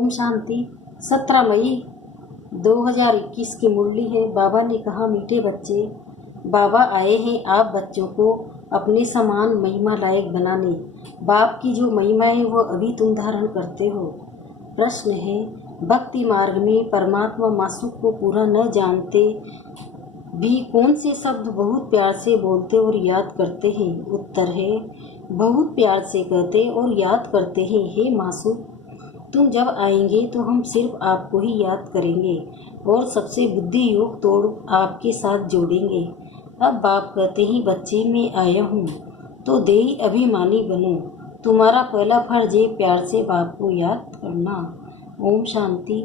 ओम शांति। 17 मई 2021 की मुरली है। बाबा ने कहा, मीठे बच्चे, बाबा आए हैं आप बच्चों को अपने समान महिमा लायक बनाने। बाप की जो महिमा है वो अभी तुम धारण करते हो। प्रश्न है, भक्ति मार्ग में परमात्मा मासूक को पूरा न जानते भी कौन से शब्द बहुत प्यार से बोलते और याद करते हैं? उत्तर है, बहुत प्यार से कहते और याद करते हैं। हे मासूक, तुम जब आएंगे तो हम सिर्फ आपको ही याद करेंगे और सबसे बुद्धि योग तोड़ आपके साथ जोड़ेंगे। अब बाप कहते हैं, बच्चे मैं आया हूँ तो देही अभिमानी बनो। तुम्हारा पहला फर्ज है प्यार से बाप को याद करना। ओम शांति।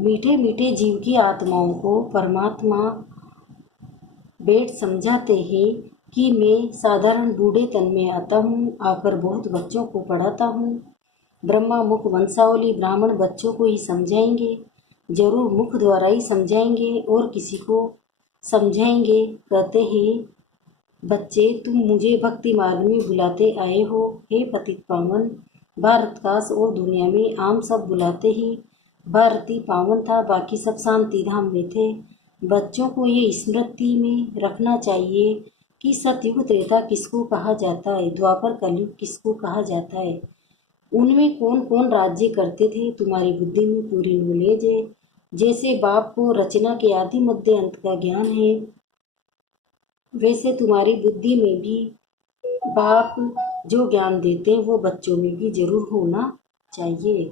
मीठे मीठे जीव की आत्माओं को परमात्मा बेट समझाते हैं कि मैं साधारण बूढ़े तन में आता हूँ, आकर बहुत बच्चों को पढ़ाता हूँ। ब्रह्मा मुख वंशावली ब्राह्मण बच्चों को ही समझाएंगे, जरूर मुख द्वारा ही समझाएंगे और किसी को समझाएंगे। कहते हैं, बच्चे तुम मुझे भक्ति मार्ग में बुलाते आए हो। हे पतित पावन, भारत काश और दुनिया में आम सब बुलाते ही भारती पावन था, बाकी सब शांति धाम में थे। बच्चों को ये स्मृति में रखना चाहिए कि सतयुग त्रेता किसको कहा जाता है, द्वापर कलयुग किसको कहा जाता है, उनमें कौन कौन राज्य करते थे। तुम्हारी बुद्धि में पूरी नॉलेज है। जैसे बाप को रचना के आदि मध्य अंत का ज्ञान है, वैसे तुम्हारी बुद्धि में भी बाप जो ज्ञान देते हैं वो बच्चों में भी जरूर होना चाहिए।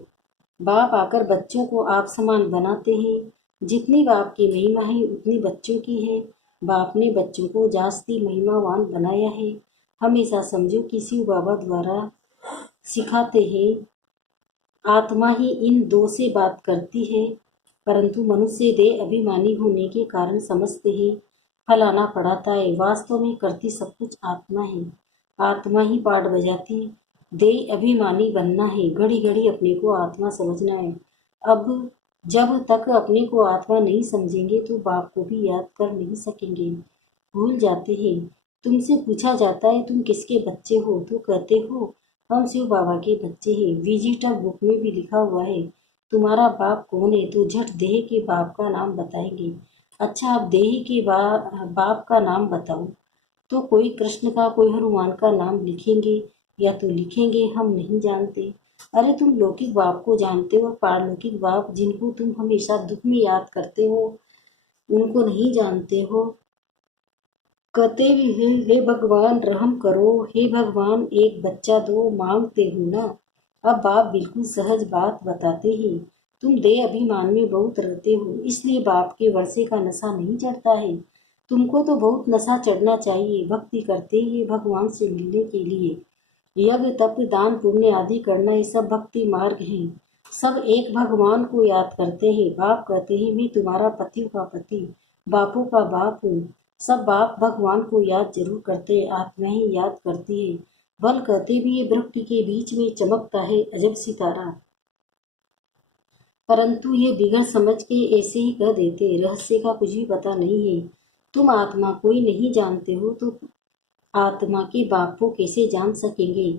बाप आकर बच्चों को आप समान बनाते हैं। जितनी बाप की महिमा है उतनी बच्चों की है। बाप ने बच्चों को जास्ती महिमावान बनाया है। हमेशा समझो कि शिव बाबा द्वारा सिखाते हैं, आत्मा ही इन दो से बात करती है, परंतु मनुष्य देह अभिमानी होने के कारण समझते हैं फलाना पढ़ाता है। वास्तव में करती सब कुछ आत्मा है। आत्मा ही पाठ बजाती। देह अभिमानी बनना है, घड़ी घड़ी अपने को आत्मा समझना है। अब जब तक अपने को आत्मा नहीं समझेंगे तो बाप को भी याद कर नहीं सकेंगे, भूल जाते हैं। तुमसे पूछा जाता है तुम किसके बच्चे हो, तो कहते हो हम शिव बाबा के बच्चे हैं। विजिटर बुक में भी लिखा हुआ है तुम्हारा बाप कौन है, तो झट देह के बाप का नाम बताएंगे। अच्छा, आप देह के बाप का नाम बताओ, तो कोई कृष्ण का कोई हनुमान का नाम लिखेंगे या तो लिखेंगे हम नहीं जानते। अरे तुम लौकिक बाप को जानते हो, पारलौकिक बाप जिनको तुम हमेशा दुख में याद करते हो उनको नहीं जानते हो। कहते भी हैं, हे भगवान रहम करो, हे भगवान एक बच्चा दो, मांगते हो ना। अब बाप बिल्कुल सहज बात बताते हैं। तुम देह अभिमान में बहुत रहते हो, इसलिए बाप के वर्षे का नशा नहीं चढ़ता है। तुमको तो बहुत नशा चढ़ना चाहिए। भक्ति करते ही भगवान से मिलने के लिए यज्ञ तप दान पुण्य आदि करना, ये सब भक्ति मार्ग है। सब एक भगवान को याद करते हैं। बाप कहते हैं, मैं तुम्हारा पतियों का पति, बापों का बाप हूँ। सब बाप भगवान को याद जरूर करते हैं, आत्मा ही याद करती है। बल कहते भी ये वृक्ष के बीच में चमकता है अजब सितारा, परंतु ये बिगड़ समझ के ऐसे ही कह देते, रहस्य का कुछ भी पता नहीं है। तुम आत्मा कोई नहीं जानते हो तो आत्मा के बाप को कैसे जान सकेंगे।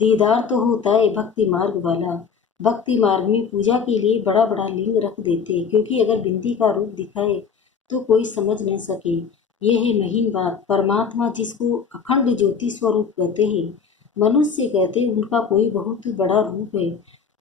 दीदार तो होता है भक्ति मार्ग वाला। भक्ति मार्ग में पूजा के लिए बड़ा बड़ा लिंग रख देते, क्योंकि अगर बिंदी का रूप दिखाए तो कोई समझ न सके। यह है महीन बात। परमात्मा जिसको अखंड ज्योति स्वरूप कहते हैं, मनुष्य कहते हैं उनका कोई बहुत बड़ा रूप है।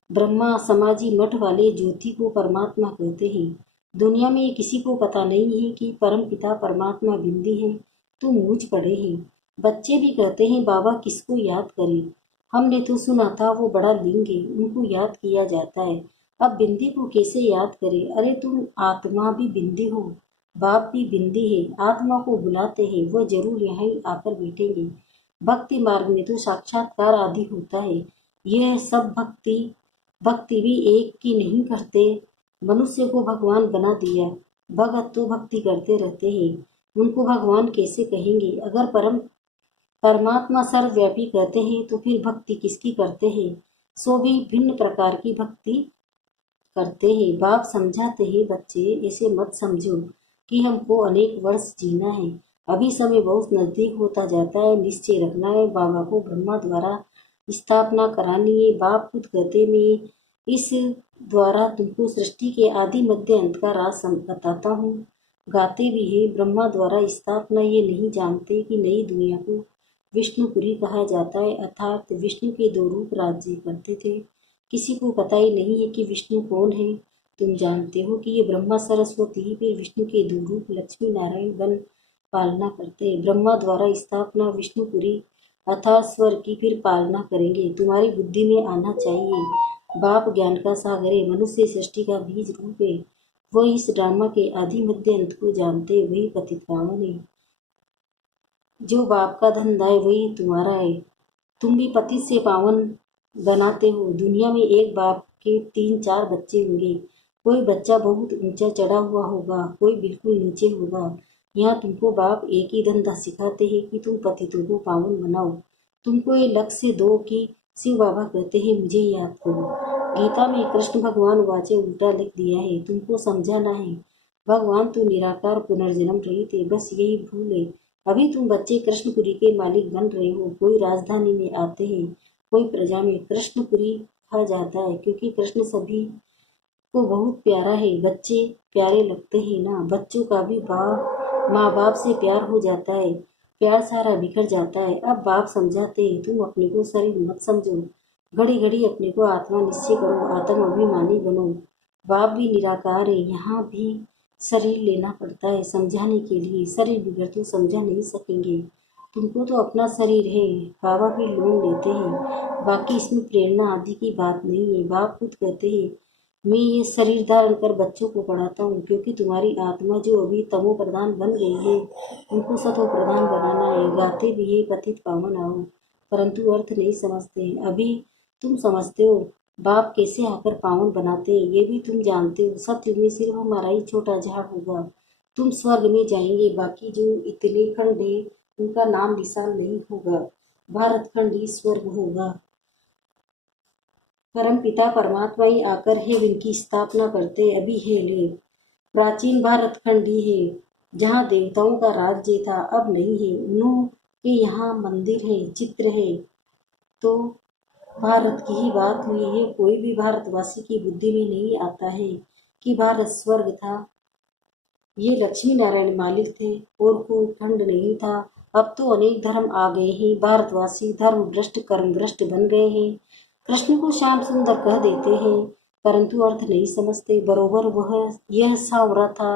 ब्रह्मा समाजी मठ वाले ज्योति को परमात्मा कहते हैं। दुनिया में किसी को पता नहीं है कि परम पिता परमात्मा बिंदी है, तो मूझ पड़े हैं। बच्चे भी कहते हैं बाबा किसको याद करें, हमने तो सुना था वो बड़ा लिंग है, उनको याद किया जाता है। अब बिंदी को कैसे याद करें। अरे तुम आत्मा भी बिंदी हो, बाप भी बिंदी है। आत्मा को बुलाते हैं, वह जरूर यहाँ आकर बैठेंगे। भक्ति मार्ग में तो साक्षात्कार आदि होता है। यह सब भक्ति भी एक की नहीं करते। मनुष्य को भगवान बना दिया, भगत तो भक्ति करते रहते हैं, उनको भगवान कैसे कहेंगे। अगर परमात्मा सर्वव्यापी कहते हैं तो फिर भक्ति किसकी करते हैं। सो भी भिन्न प्रकार की भक्ति करते हैं। बाप समझाते हैं, बच्चे ऐसे मत समझो कि हमको अनेक वर्ष जीना है, अभी समय बहुत नजदीक होता जाता है। निश्चय रखना है बाबा को ब्रह्मा द्वारा स्थापना करानी है। बाप खुद कहते मैं इस द्वारा तुमको सृष्टि के आदि मध्य अंत का राज बताता हूँ। गाते भी है ब्रह्मा द्वारा स्थापना ये नहीं जानते कि नई दुनिया को विष्णुपुरी कहा जाता है, अर्थात विष्णु के दो रूप राज्य करते थे। किसी को पता ही नहीं है कि विष्णु कौन है। तुम जानते हो कि ये ब्रह्मा सरस्वती फिर विष्णु के दो रूप लक्ष्मी नारायण बन पालना करते। ब्रह्मा द्वारा स्थापना विष्णुपुरी अर्थात स्वर्ग की फिर पालना करेंगे। तुम्हारी बुद्धि में आना चाहिए बाप ज्ञान का सागर है, मनुष्य सृष्टि का बीज रूप है। वह इस ड्रामा के आदि मध्य अंत को जानते वही पतित पावन है। जो बाप का धंधा है वही तुम्हारा है। तुम भी पति से पावन बनाते हो। दुनिया में एक बाप के 3-4 बच्चे होंगे। कोई बच्चा बहुत ऊंचा चढ़ा हुआ होगा, कोई बिल्कुल नीचे होगा। यहाँ तुमको बाप एक ही धंधा सिखाते हैं कि तुम पतितों को पावन बनाओ। तुमको ये लक्ष्य दो कि शिव बाबा कहते हैं मुझे याद करो। गीता में कृष्ण भगवान वाचे उल्टा लिख दिया है, तुमको समझाना है। भगवान तो निराकार पुनर्जन्म रहित है, बस यही भूल है। अभी तुम बच्चे कृष्णपुरी के मालिक बन रहे हो। कोई राजधानी में आते हैं, कोई प्रजा में। कृष्णपुरी कहा जाता है क्योंकि कृष्ण सभी को बहुत प्यारा है। बच्चे प्यारे लगते हैं ना। बच्चों का भी माँ बाप से प्यार हो जाता है, प्यार सारा बिखर जाता है। अब बाप समझाते हैं तुम अपने को शरीर मत समझो, घड़ी घड़ी अपने को आत्मा निश्चय करो, आत्म अभिमानी बनो। बाप भी निराकार है, यहाँ भी शरीर लेना पड़ता है समझाने के लिए। शरीर बिगड़ तो समझा नहीं सकेंगे। तुमको तो अपना शरीर है, बाबा भी लोन लेते हैं। बाकी इसमें प्रेरणा आदि की बात नहीं है। बाप खुद कहते हैं मैं ये शरीर धारण कर बच्चों को पढ़ाता हूँ क्योंकि तुम्हारी आत्मा जो अभी तमो प्रधान बन गई है उनको सतो प्रधान बनाना है। गाते भी है पतित पावन आओ, परंतु अर्थ नहीं समझते। अभी तुम समझते हो बाप कैसे आकर पावन बनाते हैं, ये भी तुम जानते हो। सत्य में सिर्फ हमारा ही छोटा झाड़ होगा। तुम स्वर्ग में जाएंगे, बाकी जो इतने खंड है उनका नाम निशान नहीं होगा। भारत खंड ही स्वर्ग होगा। परम पिता परमात्मा ही आकर है इनकी स्थापना करते अभी है ले। प्राचीन भारत खंड ही है जहाँ देवताओं का राज्य था, अब नहीं है। उन्हों के यहाँ मंदिर है, चित्र है। तो भारत की ही बात हुई है। कोई भी भारतवासी की बुद्धि में नहीं आता है कि भारत स्वर्ग था। ये लक्ष्मी नारायण मालिक थे और कोई खंड नहीं था। अब तो अनेक धर्म आ गए हैं। भारतवासी धर्म भ्रष्ट कर्म भ्रष्ट बन गए हैं। कृष्ण को श्याम सुंदर कह देते हैं परंतु अर्थ नहीं समझते। बरोबर वह यह सांवरा था।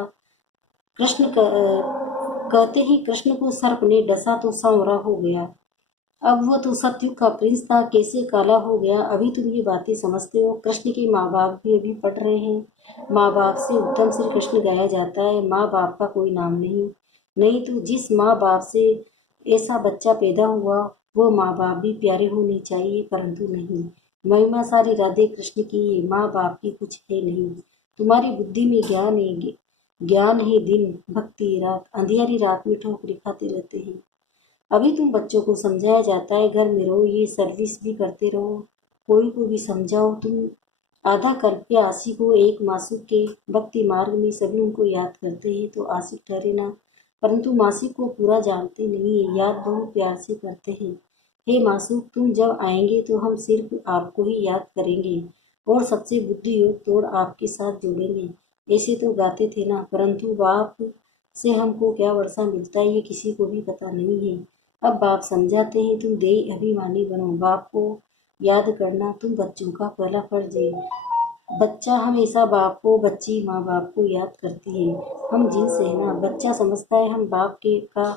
कहते ही कृष्ण को सर्प ने डसा तो सांवरा हो गया। अब वो तो सतयुग का प्रिंस था, कैसे काला हो गया। अभी तुम ये बातें समझते हो। कृष्ण के माँ बाप भी अभी पढ़ रहे हैं। माँ बाप से उत्तम श्री कृष्ण गाया जाता है। माँ बाप का कोई नाम नहीं। नहीं तो जिस माँ बाप से ऐसा बच्चा पैदा हुआ वो माँ बाप भी प्यारे होने चाहिए, परंतु नहीं। महिमा सारी राधे कृष्ण की है, माँ बाप की कुछ है नहीं। तुम्हारी बुद्धि में ज्ञान है, ज्ञान है दिन, भक्ति रात, अंधेरी रात में ठोकरे खाते रहते हैं। अभी तुम बच्चों को समझाया जाता है घर में रहो, ये सर्विस भी करते रहो, कोई को भी समझाओ। तुम आधा करके आशिक को एक मासूक के भक्ति मार्ग में सभी उनको याद करते हैं तो आशिक ठहरे ना, परंतु मासिक को पूरा जानते नहीं है, याद बहुत प्यार से करते हैं। हे मासूक, तुम जब आएंगे तो हम सिर्फ आपको ही याद करेंगे और सबसे बुद्धि योग तोड़ आपके साथ जोड़ेंगे। ऐसे तो गाते थे ना, परंतु बाप से हमको क्या वर्षा मिलता है ये किसी को भी पता नहीं है। अब बाप समझाते हैं तुम देही अभिमानी बनो, बाप को याद करना तुम बच्चों का पहला फर्ज है। बच्चा हमेशा बाप को, बच्ची माँ बाप को याद करती है। हम जिनस है ना, बच्चा समझता है हम बाप के का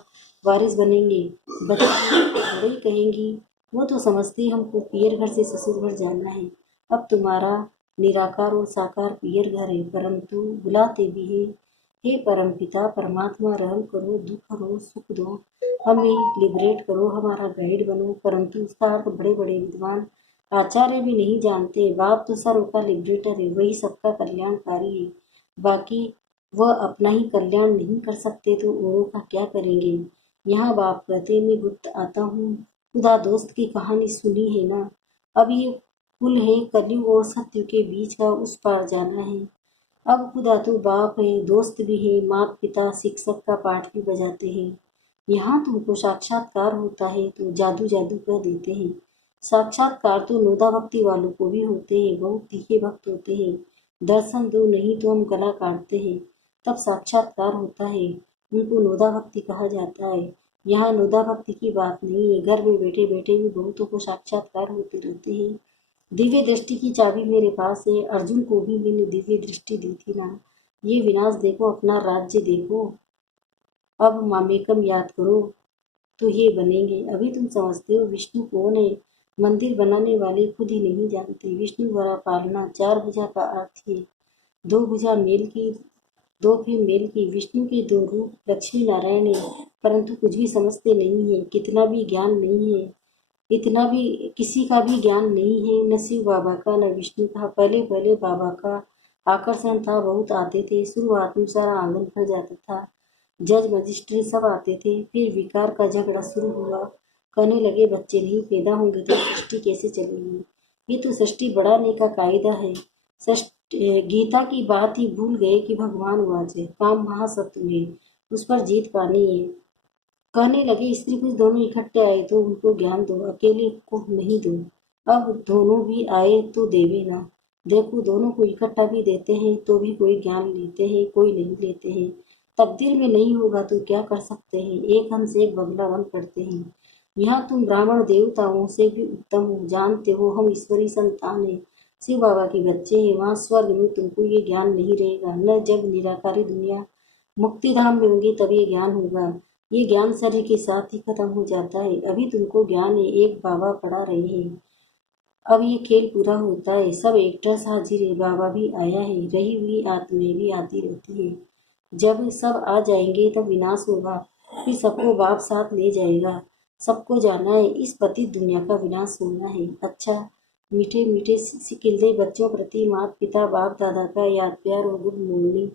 वारिस बनेंगे। बच्ची बड़े कहेंगी वो तो समझती हमको पियर घर से ससुर घर जाना है। अब तुम्हारा निराकार और साकार पियर घर है, परंतु बुलाते भी है हे परम पिता परमात्मा, रहम करो, दुख करो, सुख दो, हमें लिबरेट करो, हमारा गाइड बनो। परंतु उसका अर्थ बड़े बड़े विद्वान आचार्य भी नहीं जानते। बाप तो सर्व का लिबरेटर है, वही सबका कल्याणकारी है। बाकी वह अपना ही कल्याण नहीं कर सकते तो औरों का क्या करेंगे। यहाँ बाप कहते मैं गुप्त आता हूँ। खुदा दोस्त की कहानी सुनी है ना। अब ये पुल है कलयुग और सत्य के बीच का, उस पार जाना है। अब खुदा तो बाप है, दोस्त भी है, माता पिता शिक्षक का पाठ भी बजाते हैं। यहाँ तुमको साक्षात्कार होता है तो जादू जादू कर देते हैं। साक्षात्कार तो नोदा भक्ति वालों को भी होते हैं, बहुत तीखे भक्त होते हैं। दर्शन दो नहीं तो हम गला काटते हैं, तब साक्षात्कार होता है, उनको नोदा भक्ति कहा जाता है। यहाँ नोदा भक्ति की बात नहीं है, घर में बैठे बैठे भी बहुतों को साक्षात्कार होते रहते हैं। दिव्य दृष्टि की चाबी मेरे पास है, अर्जुन को भी मैंने दिव्य दृष्टि दी थी ना। ये विनाश देखो, अपना राज्य देखो, अब मामेकम याद करो तो ये बनेंगे। अभी तुम समझते हो विष्णु कौन है, मंदिर बनाने वाले खुद ही नहीं जानते। विष्णु द्वारा पालना, चार भुजा का अर्थ है दो भुजा मेल की, दो फिर मेल की। विष्णु के दो रूप लक्ष्मी नारायण है, परंतु कुछ भी समझते नहीं है, कितना भी ज्ञान नहीं है, इतना भी किसी का भी ज्ञान नहीं है, न शिव बाबा का न विष्णु का। पहले पहले बाबा का आकर्षण था, बहुत आते थे, शुरुआत में सारा आंगन भर जाता था, जज मजिस्ट्रेट सब आते थे। फिर विकार का झगड़ा शुरू हुआ, कहने लगे बच्चे नहीं पैदा होंगे तो सृष्टि कैसे चलेगी, ये तो सृष्टि बढ़ाने का कायदा है। गीता की बात ही भूल गए कि भगवान वाच है, काम महासत्व है, उस पर जीत पानी है। कहने लगे स्त्री पुरुष दोनों इकट्ठे आए तो उनको ज्ञान दो, अकेले को नहीं दो। अब दोनों भी आए तो देवे ना, देखो दोनों को इकट्ठा भी देते हैं तो भी कोई ज्ञान लेते हैं, कोई नहीं लेते हैं। तकदीर में नहीं होगा तो क्या कर सकते हैं, एक हंस एक बगला बन पड़ते हैं। यहाँ तुम ब्राह्मण देवताओं से भी उत्तम हो, जानते हो हम ईश्वरी संतान है, शिव बाबा के बच्चे हैं। वहाँ स्वर्ग में तुमको ये ज्ञान नहीं रहेगा, न जब निराकारी दुनिया मुक्ति धाम में होंगे तब ये ज्ञान होगा। ये ज्ञान शरीर के साथ ही खत्म हो जाता है। अभी तुमको ज्ञान है, एक बाबा पढ़ा रहे हैं, अब ये खेल पूरा होता है, सब एक्टर्स हाजिर है, बाबा भी आया है, रही हुई आत्माएं भी आती रहती है। जब सब आ जाएंगे तब विनाश होगा, फिर सबको बाप साथ ले जाएगा। सबको जाना है, इस पतित दुनिया का विनाश होना है। अच्छा, मीठे मीठे सिकिल्दे बच्चों प्रति माता पिता बाप दादा का याद प्यार और गुड मॉर्निंग।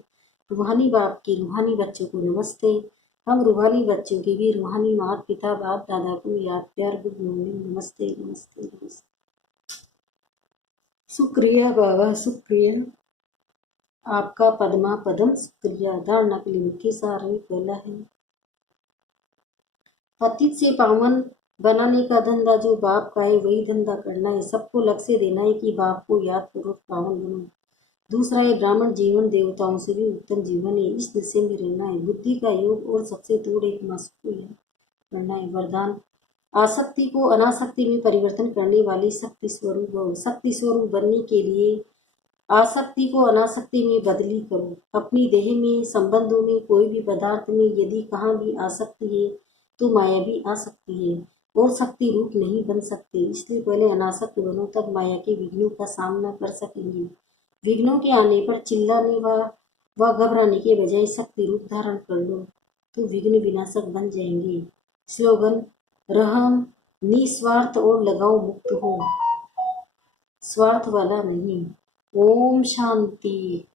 रूहानी बाप की रूहानी बच्चों को नमस्ते। हम रूहानी बच्चों की भी रूहानी माता पिता बाप दादा को याद प्यार गुड मॉर्निंग, नमस्ते नमस्ते नमस्ते। शुक्रिया बाबा शुक्रिया, आपका पद्मा पदम शुक्रिया। धारणा के लिए मुख्य सार है, पहला है पतित से पावन बनाने का धंधा जो बाप का है वही धंधा करना है, सबको लक्ष्य देना है कि बाप को याद करो पावन बनो। दूसरा है ब्राह्मण जीवन देवताओं से भी उत्तम जीवन है, इस दिशा में रहना है। बुद्धि का योग और सबसे तोड़ एक मास्को है करना है। वरदान, आसक्ति को अनासक्ति में परिवर्तन करने वाली शक्ति स्वरूप हो। शक्ति स्वरूप बनने के लिए आसक्ति को अनासक्ति में बदली करो। अपनी देह में, संबंधों में, कोई भी पदार्थ में यदि कहाँ भी आसक्ति है तो माया भी आ सकती है और शक्ति रूप नहीं बन सकते। इसलिए पहले अनासक्त बनो, तब माया के विघ्नों का सामना कर सकेंगे। विघ्नों के आने पर चिल्लाने व घबराने के बजाय शक्ति रूप धारण कर लो तो विघ्न विनाशक बन जाएंगे। स्लोगन, रहम निस्वार्थ और लगाओ मुक्त हो, स्वार्थ वाला नहीं। ओम शांति।